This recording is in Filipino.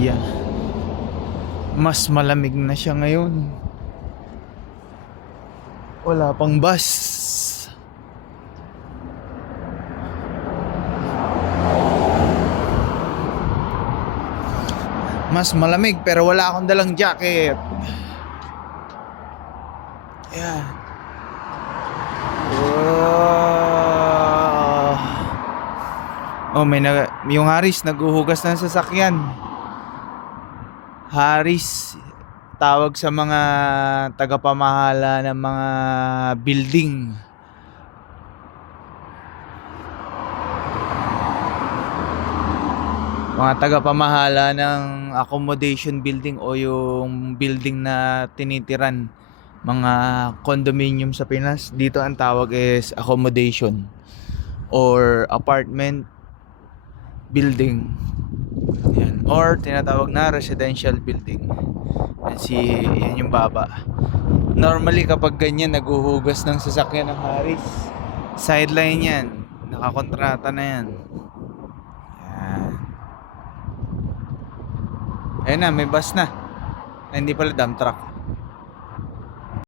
Yeah. Mas malamig na siya ngayon. Wala pang bus. Mas malamig pero wala akong dalang jacket. Yeah. Oh, yung Haris naghuhugas ng sasakyan. Haris tawag sa mga tagapamahala ng mga building. Mga tagapamahala ng accommodation building o yung building na tinitiran, mga condominium sa Pinas. Dito ang tawag is accommodation or apartment building. Yan. Or tinatawag na residential building. Yan yung baba. Normally kapag ganyan naghuhugas ng sasakyan ng Haris, sideline yan. Nakakontrata na yan. Yan. Ayun na, may bus na. Ay, hindi pala dump truck.